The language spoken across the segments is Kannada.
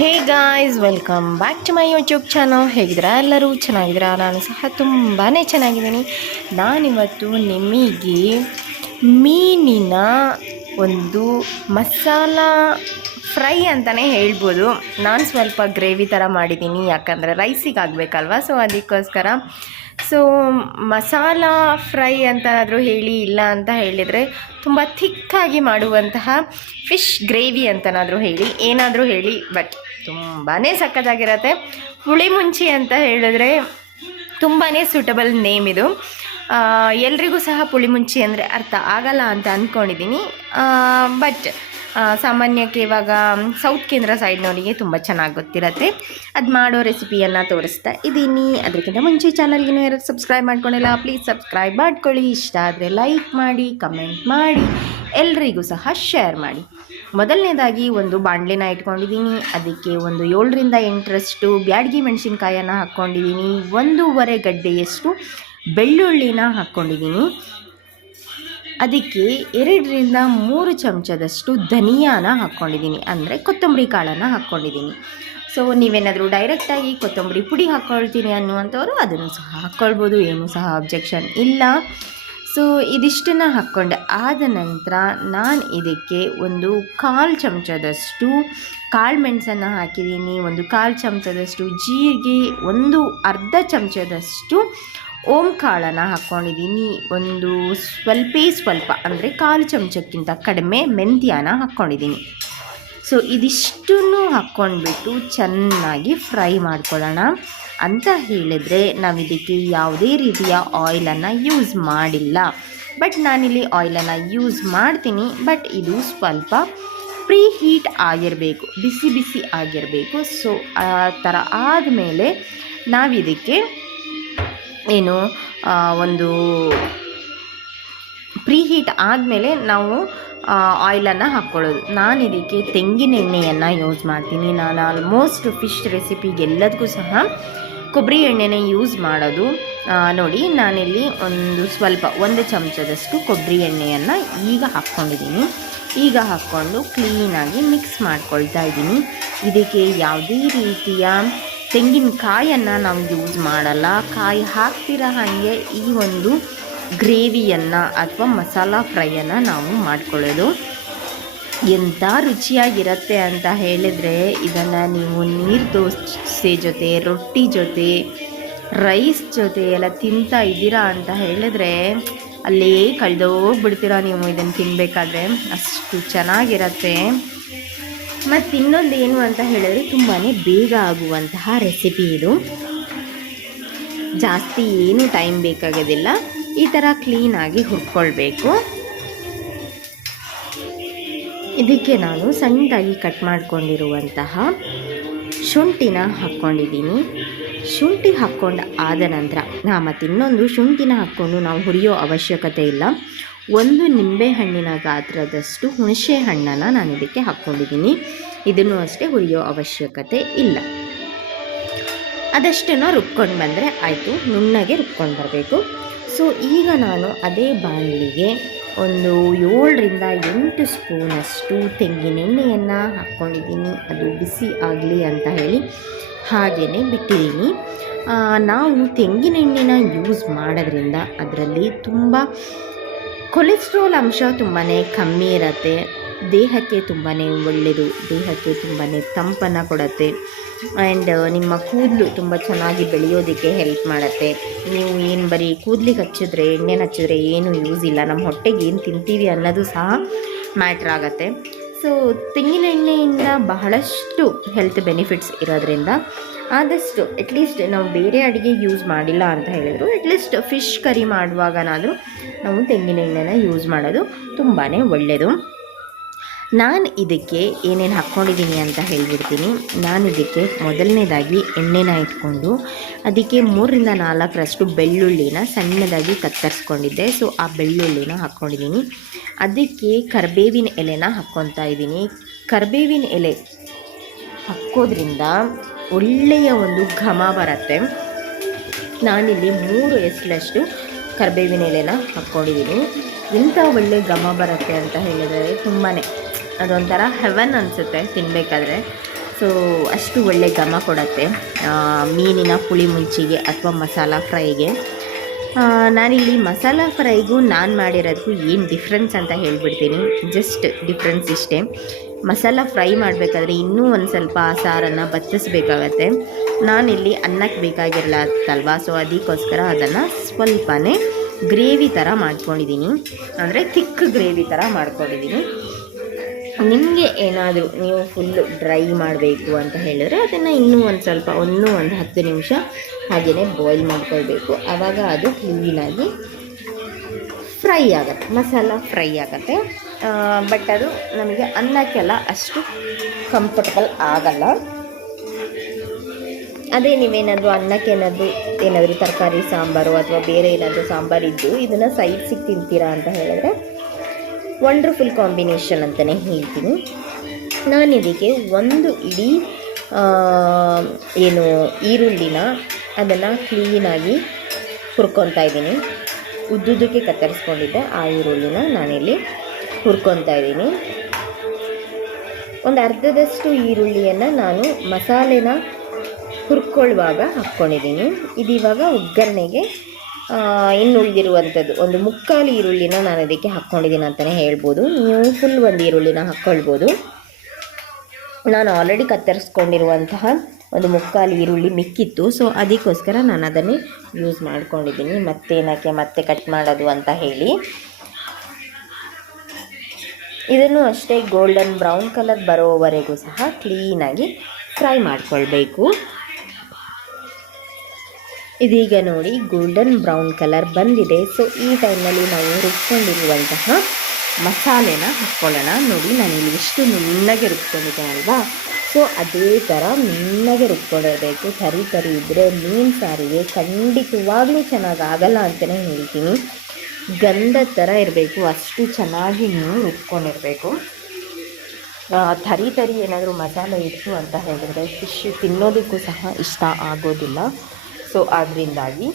Hey guys, welcome back to my YouTube channel. ಹೇಗಿದ್ದೀರಾ? ಎಲ್ಲರೂ ಚೆನ್ನಾಗಿದ್ದೀರಾ? ನಾನು ಸಹ ತುಂಬಾ ಚೆನ್ನಾಗಿದ್ದೀನಿ. ನಾನಿವತ್ತು ನಿಮಗೆ ಮೀನಿನ ಒಂದು ಮಸಾಲ ಫ್ರೈ ಅಂತಲೇ ಹೇಳ್ಬೋದು. ನಾನು ಸ್ವಲ್ಪ ಗ್ರೇವಿ ಥರ ಮಾಡಿದ್ದೀನಿ ಯಾಕಂದರೆ ರೈಸಿಗೆ ಆಗಬೇಕಲ್ವ ಸೊ ಅದಕ್ಕೋಸ್ಕರ. ಸೊ ಮಸಾಲ ಫ್ರೈ ಅಂತನಾದರೂ ಹೇಳಿ, ಇಲ್ಲ ಅಂತ ಹೇಳಿದರೆ ತುಂಬ ಥಿಕ್ಕಾಗಿ ಮಾಡುವಂತಹ ಫಿಶ್ ಗ್ರೇವಿ ಅಂತನಾದರೂ ಹೇಳಿ, ಏನಾದರೂ ಹೇಳಿ ಬಟ್ ತುಂಬಾ ಸಕ್ಕತ್ತಾಗಿರತ್ತೆ ಹುಳಿ ಮುಂಚಿ ಅಂತ ಹೇಳಿದ್ರೆ ತುಂಬಾ ಸೂಟಬಲ್ ನೇಮ್ ಇದು. ಎಲ್ರಿಗೂ ಸಹ ಪುಳಿಮುಂಚಿ ಅಂದರೆ ಅರ್ಥ ಆಗಲ್ಲ ಅಂತ ಅಂದ್ಕೊಂಡಿದ್ದೀನಿ ಬಟ್ ಸಾಮಾನ್ಯಕ್ಕೆ ಇವಾಗ ಸೌತ್ ಕೇಂದ್ರ ಸೈಡ್ನವರಿಗೆ ತುಂಬ ಚೆನ್ನಾಗಿ ಗೊತ್ತಿರತ್ತೆ. ಅದು ಮಾಡೋ ರೆಸಿಪಿಯನ್ನು ತೋರಿಸ್ತಾ ಇದ್ದೀನಿ. ಅದಕ್ಕಿಂತ ಮುಂಚೆ ಚಾನಲ್ಗೆ ಯಾರು ಸಬ್ಸ್ಕ್ರೈಬ್ ಮಾಡ್ಕೊಂಡಿಲ್ಲ ಪ್ಲೀಸ್ ಸಬ್ಸ್ಕ್ರೈಬ್ ಮಾಡ್ಕೊಳ್ಳಿ. ಇಷ್ಟ ಆದರೆ ಲೈಕ್ ಮಾಡಿ ಕಮೆಂಟ್ ಮಾಡಿ. ಎಲ್ರಿಗೂ ಸಹ ಶೇರ್ ಮಾಡಿ. ಮೊದಲನೇದಾಗಿ ಒಂದು ಬಾಣಲೆನ ಇಟ್ಕೊಂಡಿದ್ದೀನಿ. ಅದಕ್ಕೆ ಒಂದು ಏಳರಿಂದ ಎಂಟರಷ್ಟು ಬ್ಯಾಡ್ಗಿ ಮೆಣಸಿನ್ಕಾಯನ್ನು ಹಾಕ್ಕೊಂಡಿದ್ದೀನಿ. ಒಂದೂವರೆ ಗಡ್ಡೆಯಷ್ಟು ಬೆಳ್ಳುಳ್ಳಿನ ಹಾಕ್ಕೊಂಡಿದ್ದೀನಿ. ಅದಕ್ಕೆ ಎರಡರಿಂದ ಮೂರು ಚಮಚದಷ್ಟು ಧನಿಯಾನ ಹಾಕ್ಕೊಂಡಿದ್ದೀನಿ. ಅಂದರೆ ಕೊತ್ತಂಬರಿ ಕಾಳನ್ನು ಹಾಕ್ಕೊಂಡಿದ್ದೀನಿ. ಸೊ ನೀವೇನಾದರೂ ಡೈರೆಕ್ಟಾಗಿ ಕೊತ್ತಂಬರಿ ಪುಡಿ ಹಾಕ್ಕೊಳ್ತೀನಿ ಅನ್ನುವಂಥವ್ರು ಅದನ್ನು ಸಹ ಹಾಕ್ಕೊಳ್ಬೋದು ಏನೂ ಸಹ ಅಬ್ಜೆಕ್ಷನ್ ಇಲ್ಲ. ಸೊ ಇದಿಷ್ಟನ್ನು ಹಾಕ್ಕೊಂಡೆ. ಆದ ನಂತರ ನಾನು ಇದಕ್ಕೆ ಒಂದು ಕಾಲು ಚಮಚದಷ್ಟು ಕಾಳು ಮೆಣಸನ್ನು ಹಾಕಿದ್ದೀನಿ. ಒಂದು ಕಾಲು ಚಮಚದಷ್ಟು ಜೀರಿಗೆ, ಒಂದು ಅರ್ಧ ಚಮಚದಷ್ಟು ಓಂ ಕಾಳನ್ನು ಹಾಕ್ಕೊಂಡಿದ್ದೀನಿ ಒಂದು ಸ್ವಲ್ಪೇ ಸ್ವಲ್ಪ, ಅಂದರೆ ಕಾಲು ಚಮಚಕ್ಕಿಂತ ಕಡಿಮೆ ಮೆಂತ್ಯನ ಹಾಕ್ಕೊಂಡಿದ್ದೀನಿ ಸೊ, ಇದಿಷ್ಟನ್ನು ಹಾಕ್ಕೊಂಡ್ಬಿಟ್ಟು ಚೆನ್ನಾಗಿ ಫ್ರೈ ಮಾಡ್ಕೊಳ್ಳೋಣ. ಅಂತ ಹೇಳಿದರೆ ನಾವು ಇದಕ್ಕೆ ಯಾವುದೇ ರೀತಿಯ ಆಯಿಲನ್ನು ಯೂಸ್ ಮಾಡಿಲ್ಲ. ಬಟ್ ನಾನಿಲ್ಲಿ ಆಯಿಲನ್ನು ಯೂಸ್ ಮಾಡ್ತೀನಿ. ಬಟ್ ಇದು ಸ್ವಲ್ಪ ಪ್ರೀ ಹೀಟ್ ಆಗಿರಬೇಕು, ಬಿಸಿ ಬಿಸಿ ಆಗಿರಬೇಕು. ಸೊ, ಆ ಥರ ಆದಮೇಲೆ ನಾವಿದಕ್ಕೆ ಏನು ಒಂದು ಪ್ರೀ ಹೀಟ್ ಆದಮೇಲೆ ನಾವು ಆಯಿಲನ್ನು ಹಾಕ್ಕೊಳ್ಳೋದು. ನಾನು ಇದಕ್ಕೆ ತೆಂಗಿನ ಎಣ್ಣೆಯನ್ನು ಯೂಸ್ ಮಾಡ್ತೀನಿ. ನಾನು ಆಲ್ಮೋಸ್ಟ್ ಫಿಶ್ ರೆಸಿಪಿಗೆ ಎಲ್ಲದಕ್ಕೂ ಸಹ ಕೊಬ್ಬರಿ ಎಣ್ಣೆನೇ ಯೂಸ್ ಮಾಡೋದು. ನೋಡಿ, ನಾನಿಲ್ಲಿ ಒಂದು ಸ್ವಲ್ಪ, ಒಂದು ಚಮಚದಷ್ಟು ಕೊಬ್ಬರಿ ಎಣ್ಣೆಯನ್ನು ಈಗ ಹಾಕ್ಕೊಂಡಿದ್ದೀನಿ. ಈಗ ಹಾಕ್ಕೊಂಡು ಕ್ಲೀನಾಗಿ ಮಿಕ್ಸ್ ಮಾಡ್ಕೊಳ್ತಾ ಇದ್ದೀನಿ. ಇದಕ್ಕೆ ಯಾವುದೇ ರೀತಿಯ ತೆಂಗಿನಕಾಯನ್ನು ನಾವು ಯೂಸ್ ಮಾಡಲ್ಲ. ಕಾಯಿ ಹಾಕ್ತಿರೋ ಹಾಗೆ ಈ ಒಂದು ಗ್ರೇವಿಯನ್ನು ಅಥವಾ ಮಸಾಲ ಫ್ರೈಯನ್ನು ನಾವು ಮಾಡ್ಕೊಳ್ಳೋದು. ಎಂಥ ರುಚಿಯಾಗಿರುತ್ತೆ ಅಂತ ಹೇಳಿದರೆ ಇದನ್ನು ನೀವು ನೀರು ದೋಸೆ ಜೊತೆ, ರೊಟ್ಟಿ ಜೊತೆ ರೈಸ್ ಜೊತೆ ಎಲ್ಲ ತಿಂತಾ ಇದ್ದೀರಾ ಅಂತ ಹೇಳಿದ್ರೆ ಅಲ್ಲೇ ಕಳೆದೋಗ್ಬಿಡ್ತೀರಾ ನೀವು ಇದನ್ನು ತಿನ್ನಬೇಕಾದ್ರೆ ಅಷ್ಟು ಚೆನ್ನಾಗಿರತ್ತೆ. ಮತ್ತು ಇನ್ನೊಂದು ಏನು ಅಂತ ಹೇಳಿದ್ರೆ ತುಂಬಾ ಬೇಗ ಆಗುವಂತಹ ರೆಸಿಪಿ ಇದು. ಜಾಸ್ತಿ ಏನು ಟೈಮ್ ಬೇಕಾಗೋದಿಲ್ಲ. ಈ ಥರ ಕ್ಲೀನಾಗಿ ಹುರ್ಕೊಳ್ಬೇಕು. ಇದಕ್ಕೆ ನಾನು ಸಣ್ಣದಾಗಿ ಕಟ್ ಮಾಡ್ಕೊಂಡಿರುವಂತಹ ಶುಂಠಿನ ಹಾಕ್ಕೊಂಡಿದ್ದೀನಿ. ಶುಂಠಿ ಹಾಕ್ಕೊಂಡು ಆದ ನಂತರ ನಾ ಮತ್ತು ಇನ್ನೊಂದು ಶುಂಠಿನ ಹಾಕ್ಕೊಂಡು ನಾವು ಹುರಿಯೋ ಅವಶ್ಯಕತೆ ಇಲ್ಲ. ಒಂದು ನಿಂಬೆಹಣ್ಣಿನ ಗಾತ್ರದಷ್ಟು ಹುಣಸೆ ಹಣ್ಣನ್ನು ನಾನು ಇದಕ್ಕೆ ಹಾಕ್ಕೊಂಡಿದ್ದೀನಿ. ಇದನ್ನು ಅಷ್ಟೇ ಹುರಿಯೋ ಅವಶ್ಯಕತೆ ಇಲ್ಲ. ಅದಷ್ಟನ್ನು ರುಬ್ಕೊಂಡು ಬಂದರೆ ಆಯಿತು. ನುಣ್ಣಗೆ ರುಬ್ಕೊಂಡು ಬರಬೇಕು. ಸೊ ಈಗ ನಾನು ಅದೇ ಬಾಣಲಿಗೆ ಒಂದು ಏಳರಿಂದ ಎಂಟು ಸ್ಪೂನಷ್ಟು ತೆಂಗಿನೆಣ್ಣೆಯನ್ನು ಹಾಕ್ಕೊಂಡಿದ್ದೀನಿ. ಅದು ಬಿಸಿ ಆಗಲಿ ಅಂತ ಹೇಳಿ. ಹಾಗೆಯೇ ಬಿಟ್ಟಿದ್ದೀನಿ. ನಾವು ತೆಂಗಿನೆಣ್ಣೆನ ಯೂಸ್ ಮಾಡೋದ್ರಿಂದ ಅದರಲ್ಲಿ ತುಂಬ ಕೊಲೆಸ್ಟ್ರಾಲ್ ಅಂಶ ತುಂಬಾ ಕಮ್ಮಿ ಇರುತ್ತೆ. ದೇಹಕ್ಕೆ ತುಂಬಾ ಒಳ್ಳೆಯದು ದೇಹಕ್ಕೆ ತುಂಬಾ ತಂಪನ್ನು ಕೊಡುತ್ತೆ. ಆ್ಯಂಡ್ ನಿಮ್ಮ ಕೂದಲು ತುಂಬ ಚೆನ್ನಾಗಿ ಬೆಳೆಯೋದಕ್ಕೆ ಹೆಲ್ಪ್ ಮಾಡುತ್ತೆ. ನೀವು ಏನು ಬರೀ ಕೂದಲಿಗೆ ಹಚ್ಚಿದ್ರೆ, ಎಣ್ಣೆನ ಹಚ್ಚಿದ್ರೆ ಏನೂ ಯೂಸ್ ಇಲ್ಲ. ನಮ್ಮ ಹೊಟ್ಟೆಗೆ ಏನು ತಿಂತೀವಿ ಅನ್ನೋದು ಸಹ ಮ್ಯಾಟ್ರ್ ಆಗುತ್ತೆ. ಸೊ ತೆಂಗಿನ ಎಣ್ಣೆಯಿಂದ ಬಹಳಷ್ಟು ಹೆಲ್ತ್ ಬೆನಿಫಿಟ್ಸ್ ಇರೋದ್ರಿಂದ ಆದಷ್ಟು ಅಟ್ಲೀಸ್ಟ್ ನಾವು ಬೇರೆ ಅಡುಗೆ ಯೂಸ್ ಮಾಡಿಲ್ಲ ಅಂತ ಹೇಳಿದ್ರು. ಅಟ್ಲೀಸ್ಟ್ ಫಿಶ್ ಕರಿ ಮಾಡುವಾಗನಾದರೂ ನಾವು ತೆಂಗಿನ ಎಣ್ಣೆನ ಯೂಸ್ ಮಾಡೋದು ತುಂಬಾ ಒಳ್ಳೆಯದು ನಾನು ಇದಕ್ಕೆ ಏನೇನು ಹಾಕ್ಕೊಂಡಿದ್ದೀನಿ ಅಂತ ಹೇಳಿಬಿಡ್ತೀನಿ. ನಾನು ಇದಕ್ಕೆ ಮೊದಲನೇದಾಗಿ ಎಣ್ಣೆನ ಇಟ್ಕೊಂಡು ಅದಕ್ಕೆ ಮೂರರಿಂದ ನಾಲ್ಕರಷ್ಟು ಬೆಳ್ಳುಳ್ಳಿನ ಸಣ್ಣದಾಗಿ ಕತ್ತರಿಸ್ಕೊಂಡಿದ್ದೆ ಸೊ ಆ ಬೆಳ್ಳುಳ್ಳಿನ ಹಾಕ್ಕೊಂಡಿದ್ದೀನಿ. ಅದಕ್ಕೆ ಕರ್ಬೇವಿನ ಎಲೆನ ಹಾಕ್ಕೊತಾ ಇದ್ದೀನಿ. ಕರ್ಬೇವಿನ ಎಲೆ ಹಾಕೋದ್ರಿಂದ ಒಳ್ಳೆಯ ಒಂದು ಘಮ ಬರುತ್ತೆ. ನಾನಿಲ್ಲಿ ಮೂರು ಎಸ್ಲಷ್ಟು ಕರಿಬೇವಿನ ಎಲೆನ ಹಾಕ್ಕೊಂಡಿದ್ದೀನಿ. ಎಂಥ ಒಳ್ಳೆ ಘಮ ಬರುತ್ತೆ ಅಂತ ಹೇಳಿದರೆ ತುಂಬಾ ಅದೊಂಥರ ಹೆವನ್ ಅನಿಸುತ್ತೆ ತಿನ್ನಬೇಕಾದ್ರೆ ಸೊ ಅಷ್ಟು ಒಳ್ಳೆ ಘಮ ಕೊಡುತ್ತೆ ಮೀನಿನ ಪುಳಿ ಮುಂಚಿಗೆ ಅಥವಾ ಮಸಾಲ ಫ್ರೈಗೆ. ನಾನಿಲ್ಲಿ ಮಸಾಲ ಫ್ರೈಗೂ ನಾನು ಮಾಡಿರೋದಕ್ಕೂ ಏನು ಡಿಫ್ರೆನ್ಸ್ ಅಂತ ಹೇಳ್ಬಿಡ್ತೀನಿ. ಜಸ್ಟ್ ಡಿಫ್ರೆನ್ಸ್ ಇಷ್ಟೇ. ಮಸಾಲ ಫ್ರೈ ಮಾಡಬೇಕಾದ್ರೆ ಇನ್ನೂ ಒಂದು ಸ್ವಲ್ಪ ಸಾರನ್ನು ಬತ್ತಿಸ್ಬೇಕಾಗತ್ತೆ ನಾನಿಲ್ಲಿ ಅನ್ನಕ್ಕೆ ಬೇಕಾಗಿರಲತ್ತಲ್ವ ಸೊ ಅದಕ್ಕೋಸ್ಕರ ಅದನ್ನು ಸ್ವಲ್ಪನೇ ಗ್ರೇವಿ ಥರ ಮಾಡ್ಕೊಂಡಿದ್ದೀನಿ ಅಂದರೆ ಥಿಕ್ ಗ್ರೇವಿ ಥರ ಮಾಡ್ಕೊಂಡಿದ್ದೀನಿ ನಿಮಗೆ ಏನಾದರೂ ನೀವು ಫುಲ್ ಡ್ರೈ ಮಾಡಬೇಕು ಅಂತ ಹೇಳಿದ್ರೆ ಅದನ್ನು ಇನ್ನೂ ಒಂದು ಸ್ವಲ್ಪ, ಇನ್ನೂ ಒಂದು ಹತ್ತು ನಿಮಿಷ ಹಾಗೆಯೇ ಬಾಯ್ಲ್ ಮಾಡ್ಕೊಳ್ಬೇಕು. ಆವಾಗ ಅದು ಕ್ಲೀನಾಗಿ ಫ್ರೈ ಆಗುತ್ತೆ, ಮಸಾಲ ಫ್ರೈ ಆಗುತ್ತೆ. ಬಟ್ ಅದು ನಮಗೆ ಅನ್ನಕ್ಕೆಲ್ಲ ಅಷ್ಟು ಕಂಫರ್ಟಬಲ್ ಆಗಲ್ಲ. ಅದೇ ನೀವೇನಾದರೂ ಅನ್ನಕ್ಕೇನಾದರೂ ಏನಾದರೂ ತರಕಾರಿ, ಸಾಂಬಾರು ಅಥವಾ ಬೇರೆ ಏನಾದರೂ ಸಾಂಬಾರು ಇದ್ದು ಇದನ್ನು ಸೈಡ್ಸಿಗೆ ತಿಂತೀರಾ ಅಂತ ಹೇಳಿದ್ರೆ ವಂಡರ್ಫುಲ್ ಕಾಂಬಿನೇಷನ್ ಅಂತಲೇ ಹೇಳ್ತೀನಿ. ನಾನು ಇದಕ್ಕೆ ಒಂದು ಇಡೀ ಏನು ಈರುಳ್ಳಿನ ಅದನ್ನು ಕ್ಲೀನಾಗಿ ಹುರ್ಕೊತಾ ಇದ್ದೀನಿ. ಉದ್ದುದಕ್ಕೆ ಕತ್ತರಿಸ್ಕೊಂಡಿದ್ದೆ ಆ ಈರುಳ್ಳಿನ ನಾನಿಲ್ಲಿ ಹುರ್ಕೊತಾ ಇದ್ದೀನಿ. ಒಂದು ಅರ್ಧದಷ್ಟು ಈರುಳ್ಳಿಯನ್ನು ನಾನು ಮಸಾಲೆನ ಹುರ್ಕೊಳ್ಳುವಾಗ ಹಾಕ್ಕೊಂಡಿದ್ದೀನಿ. ಇದು ಇವಾಗ ಒಗ್ಗರಣೆಗೆ ಇನ್ನುಳಿದಿರುವಂಥದ್ದು. ಒಂದು ಮುಕ್ಕಾಲು ಈರುಳ್ಳಿನ ನಾನು ಅದಕ್ಕೆ ಹಾಕ್ಕೊಂಡಿದ್ದೀನಿ ಅಂತಲೇ ಹೇಳ್ಬೋದು. ನೀವು ಫುಲ್ ಒಂದು ಈರುಳ್ಳಿನ ಹಾಕ್ಕೊಳ್ಬೋದು. ನಾನು ಆಲ್ರೆಡಿ ಕತ್ತರಿಸ್ಕೊಂಡಿರುವಂತಹ ಒಂದು ಮುಕ್ಕಾಲು ಈರುಳ್ಳಿ ಮಿಕ್ಕಿತ್ತು. ಸೊ ಅದಕ್ಕೋಸ್ಕರ ನಾನು ಅದನ್ನೇ ಯೂಸ್ ಮಾಡ್ಕೊಂಡಿದ್ದೀನಿ. ಮತ್ತೇನಕ್ಕೆ ಮತ್ತೆ ಕಟ್ ಮಾಡೋದು ಅಂತ ಹೇಳಿ. ಇದನ್ನು ಅಷ್ಟೇ ಗೋಲ್ಡನ್ ಬ್ರೌನ್ ಕಲರ್ ಬರೋವರೆಗೂ ಸಹ ಕ್ಲೀನಾಗಿ ಫ್ರೈ ಮಾಡಿಕೊಳ್ಬೇಕು. ಇದೀಗ ನೋಡಿ ಗೋಲ್ಡನ್ ಬ್ರೌನ್ ಕಲರ್ ಬಂದಿದೆ. ಸೊ ಈ ಟೈಮಲ್ಲಿ ನಾವು ರುಬ್ಕೊಂಡಿರುವಂತಹ ಮಸಾಲೆನ ಹಾಕ್ಕೊಳ್ಳೋಣ ನೋಡಿ ನಾನು ಇಲ್ಲಿ ಎಷ್ಟು ನುಣ್ಣಗೆ ರುಬ್ಕೊಂಡಿದ್ದೆ ಅಲ್ವಾ? ಸೊ ಅದೇ ಥರ ನುಣ್ಣಗೆ ರುಬ್ಕೊಂಡಿರಬೇಕು. ತರಿ ತರಿ ಇದ್ದರೆ ಮೀನು ಸಾರಿಗೆ ಖಂಡಿತವಾಗಲೂ ಚೆನ್ನಾಗಾಗಲ್ಲ ಅಂತಲೇ ಹೇಳ್ತೀನಿ. ಗಂಧ ಥರ ಇರಬೇಕು. ಅಷ್ಟು ಚೆನ್ನಾಗಿ ನೀವು ರುಬ್ಕೊಂಡಿರಬೇಕು. ತರಿ ತರಿ ಏನಾದರೂ ಮಸಾಲೆ ಇತ್ತು ಅಂತ ಹೇಳಿದ್ರೆ ಫಿಶ್ ತಿನ್ನೋದಕ್ಕೂ ಸಹ ಇಷ್ಟ ಆಗೋದಿಲ್ಲ. ಸೊ ಅದರಿಂದಾಗಿ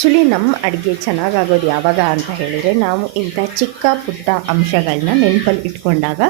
ಆ್ಯಕ್ಚುಲಿ ನಮ್ಮ ಅಡುಗೆ ಚೆನ್ನಾಗಾಗೋದು ಯಾವಾಗ ಅಂತ ಹೇಳಿದರೆ ನಾವು ಇಂಥ ಚಿಕ್ಕ ಪುಟ್ಟ ಅಂಶಗಳನ್ನ ನೆನಪಲ್ಲಿ ಇಟ್ಕೊಂಡಾಗ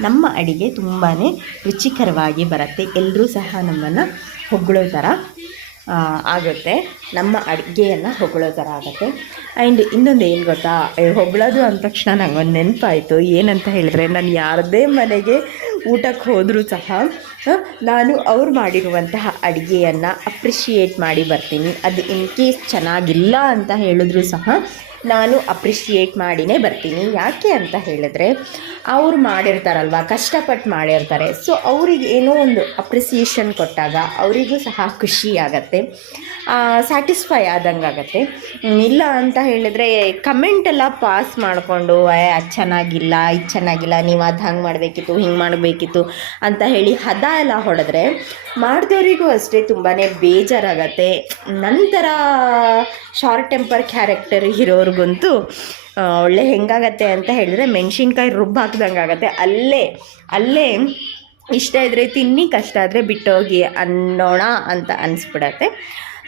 ನಮ್ಮ ಅಡುಗೆ ತುಂಬಾ ರುಚಿಕರವಾಗಿ ಬರುತ್ತೆ. ಎಲ್ಲರೂ ಸಹ ನಮ್ಮನ್ನು ಹೊಗಳೋ ಥರ ಆಗುತ್ತೆ. ನಮ್ಮ ಅಡುಗೆಯನ್ನು ಹೊಗಳೋ ಥರ ಆಗುತ್ತೆ. ಆ್ಯಂಡ್ ಇನ್ನೊಂದು ಏನು ಗೊತ್ತಾ ಹೊಗಳೋದು ಅಂದ ತಕ್ಷಣ ನನಗೊಂದು ನೆನಪಾಯಿತು. ಏನಂತ ಹೇಳಿದ್ರೆ, ನಾನು ಯಾರದೇ ಮನೆಗೆ ಊಟಕ್ಕೆ ಹೋದರೂ ಸಹ ನಾನು ಅವ್ರು ಮಾಡಿರುವಂತಹ ಅಡುಗೆಯನ್ನು ಅಪ್ರಿಷಿಯೇಟ್ ಮಾಡಿ ಬರ್ತೀನಿ. ಅದು ಇನ್ ಕೇಸ್ ಚೆನ್ನಾಗಿಲ್ಲ ಅಂತ ಹೇಳಿದ್ರು ಸಹ ನಾನು ಅಪ್ರಿಷಿಯೇಟ್ ಮಾಡಿನೇ ಬರ್ತೀನಿ. ಯಾಕೆ ಅಂತ ಹೇಳಿದ್ರೆ, ಅವ್ರು ಮಾಡಿರ್ತಾರಲ್ವ ಕಷ್ಟಪಟ್ಟು ಮಾಡಿರ್ತಾರೆ. ಸೊ ಅವ್ರಿಗೆ ಏನೋ ಒಂದು ಅಪ್ರಿಸಿಯೇಷನ್ ಕೊಟ್ಟಾಗ ಅವರಿಗೂ ಸಹ ಖುಷಿ ಆಗುತ್ತೆ. ಸ್ಯಾಟಿಸ್ಫೈ ಆದಂಗೆ ಆಗತ್ತೆ. ಇಲ್ಲ ಅಂತ ಹೇಳಿದ್ರೆ ಕಮೆಂಟ್ ಎಲ್ಲ ಪಾಸ್ ಮಾಡಿಕೊಂಡು ಅದು ಚೆನ್ನಾಗಿಲ್ಲ, ಇದು ಚೆನ್ನಾಗಿಲ್ಲ, ನೀವು ಅದು ಹಂಗೆ ಮಾಡಬೇಕಿತ್ತು, ಹಿಂಗೆ ಮಾಡಬೇಕಿತ್ತು ಅಂತ ಹೇಳಿ ಹದ ಎಲ್ಲ ಹೊಡೆದ್ರೆ ಮಾಡಿದವರಿಗೂ ಅಷ್ಟೇ ತುಂಬಾ ಬೇಜಾರಾಗತ್ತೆ. ನಂತರ ಶಾರ್ಟ್ ಟೆಂಪರ್ ಕ್ಯಾರೆಕ್ಟರ್ ಇರೋರ್ಗಂತೂ ಆ, ಒಳ್ಳೆ ಹೆಂಗಾಗತ್ತೆ ಅಂತ ಹೇಳಿದ್ರೆ ಮೆಣಸಿನ್ಕಾಯಿ ರುಬ್ಬು ಹಾಕ್ದಂಗೆ ಆಗತ್ತೆ. ಅಲ್ಲೇ ಅಲ್ಲೇ ಇಷ್ಟ ಇದ್ದರೆ ತಿನ್ನಿ ಕಷ್ಟ ಆದರೆ ಬಿಟ್ಟೋಗಿ ಅನ್ನೋಣ ಅಂತ ಅನಿಸ್ಬಿಡತ್ತೆ.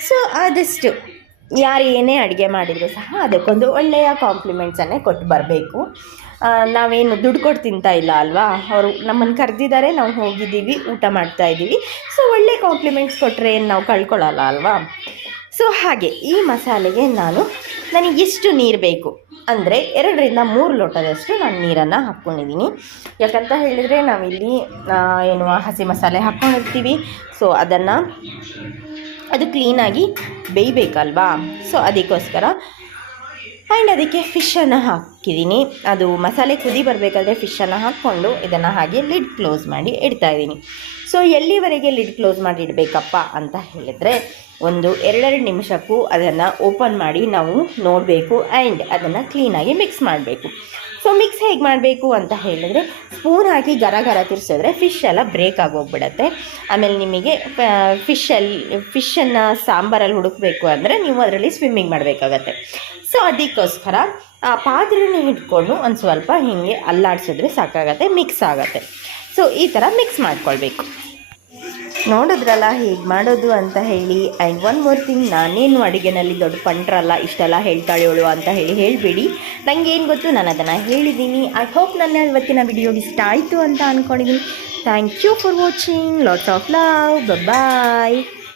ಸೊ ಆದಷ್ಟು ಯಾರು ಏನೇ ಅಡುಗೆ ಮಾಡಿದರೂ ಸಹ ಅದಕ್ಕೊಂದು ಒಳ್ಳೆಯ ಕಾಂಪ್ಲಿಮೆಂಟ್ಸನ್ನೇ ಕೊಟ್ಟು ಬರಬೇಕು. ನಾವೇನು ದುಡ್ಡು ಕೊಟ್ಟು ತಿಂತಾ ಇಲ್ಲ ಅಲ್ವಾ? ಅವರು ನಮ್ಮನ್ನು ಕರೆದಿದ್ದಾರೆ ನಾವು ಹೋಗಿದ್ದೀವಿ ಊಟ ಮಾಡ್ತಾ ಇದ್ದೀವಿ. ಸೊ ಒಳ್ಳೆ ಕಾಂಪ್ಲಿಮೆಂಟ್ಸ್ ಕೊಟ್ಟರೆ ಏನು ನಾವು ಕಳ್ಕೊಳ್ಳಲ್ಲ ಅಲ್ವಾ? ಸೊ ಹಾಗೆ ಈ ಮಸಾಲೆಗೆ ನಾನು ನನಗೆ ಎಷ್ಟು ನೀರು ಬೇಕು. ಅಂದರೆ ಎರಡರಿಂದ ಮೂರು ಲೋಟದಷ್ಟು ನಾನು ನೀರನ್ನು ಹಾಕ್ಕೊಂಡಿದ್ದೀನಿ. ಯಾಕಂತ ಹೇಳಿದರೆ ನಾವಿಲ್ಲಿ ಏನು ಹಸಿ ಮಸಾಲೆ ಹಾಕ್ಕೊಂಡಿರ್ತೀವಿ. ಸೊ ಅದನ್ನು ಅದು ಕ್ಲೀನಾಗಿ ಬೇಯಬೇಕಲ್ವಾ? ಸೊ ಅದಕ್ಕೋಸ್ಕರ ಆ್ಯಂಡ್ ಅದಕ್ಕೆ ಫಿಶನ್ನು ಹಾಕಿದ್ದೀನಿ. ಅದು ಮಸಾಲೆ ಕುದಿ ಬರಬೇಕಾದ್ರೆ ಫಿಶನ್ನು ಹಾಕ್ಕೊಂಡು ಇದನ್ನು ಹಾಗೆ ಲಿಡ್ ಕ್ಲೋಸ್ ಮಾಡಿ ಇಡ್ತಾ ಇದ್ದೀನಿ. ಸೊ, ಎಲ್ಲಿವರೆಗೆ ಲಿಡ್ ಕ್ಲೋಸ್ ಮಾಡಿ ಇಡಬೇಕಪ್ಪ ಅಂತ ಹೇಳಿದರೆ, ಒಂದು ಎರಡೆರಡು ನಿಮಿಷಕ್ಕೂ ಅದನ್ನು ಓಪನ್ ಮಾಡಿ ನಾವು ನೋಡಬೇಕು ಆ್ಯಂಡ್ ಅದನ್ನು ಕ್ಲೀನಾಗಿ ಮಿಕ್ಸ್ ಮಾಡಬೇಕು. ಸೊ ಮಿಕ್ಸ್ ಹೇಗೆ ಮಾಡಬೇಕು ಅಂತ ಹೇಳಿದ್ರೆ ಸ್ಪೂನ್ ಹಾಕಿ ಗರ ಗರ ತಿರ್ಸಿದ್ರೆ ಫಿಶ್ ಎಲ್ಲ ಬ್ರೇಕ್ ಆಗೋಗ್ಬಿಡತ್ತೆ. ಆಮೇಲೆ ನಿಮಗೆ ಫಿಶಲ್ಲಿ ಫಿಶನ್ನು ಸಾಂಬಾರಲ್ಲಿ ಹುಡುಕಬೇಕು ಅಂದರೆ ನೀವು ಅದರಲ್ಲಿ ಸ್ವಿಮ್ಮಿಂಗ್ ಮಾಡಬೇಕಾಗತ್ತೆ. ಸೊ ಅದಕ್ಕೋಸ್ಕರ, ಆ ಪಾತ್ರೆನ ಹಿಡ್ಕೊಂಡು ಒಂದು ಸ್ವಲ್ಪ ಹೀಗೆ ಅಲ್ಲಾಡಿಸಿದ್ರೆ ಸಾಕಾಗತ್ತೆ ಮಿಕ್ಸ್ ಆಗುತ್ತೆ. ಸೊ ಈ ಥರ ಮಿಕ್ಸ್ ಮಾಡ್ಕೊಳ್ಬೇಕು. ನೋಡಿದ್ರಲ್ಲ, ಹೇಗೆ ಮಾಡೋದು ಅಂತ ಹೇಳಿ ಆ್ಯಂಡ್ ಒನ್ ಮೋರ್ ಥಿಂಗ್ ನಾನೇನು ಅಡುಗೆನಲ್ಲಿ ದೊಡ್ಡ ಪಂಡ್ರಲ್ಲ, ಇಷ್ಟೆಲ್ಲ ಹೇಳ್ತಾಳೆ ಇವಳು ಅಂತ ಹೇಳಿ ಹೇಳಬೇಡಿ. ಏನು ಗೊತ್ತು ನಾನು ಅದನ್ನು ಹೇಳಿದ್ದೀನಿ. ಐ ಹೋಪ್ ನನ್ನ ಇವತ್ತಿನ ವಿಡಿಯೋ ಇಷ್ಟ ಆಯಿತು ಅಂತ ಅಂದ್ಕೊಂಡಿದ್ದೀನಿ thank you for watching lots of love bye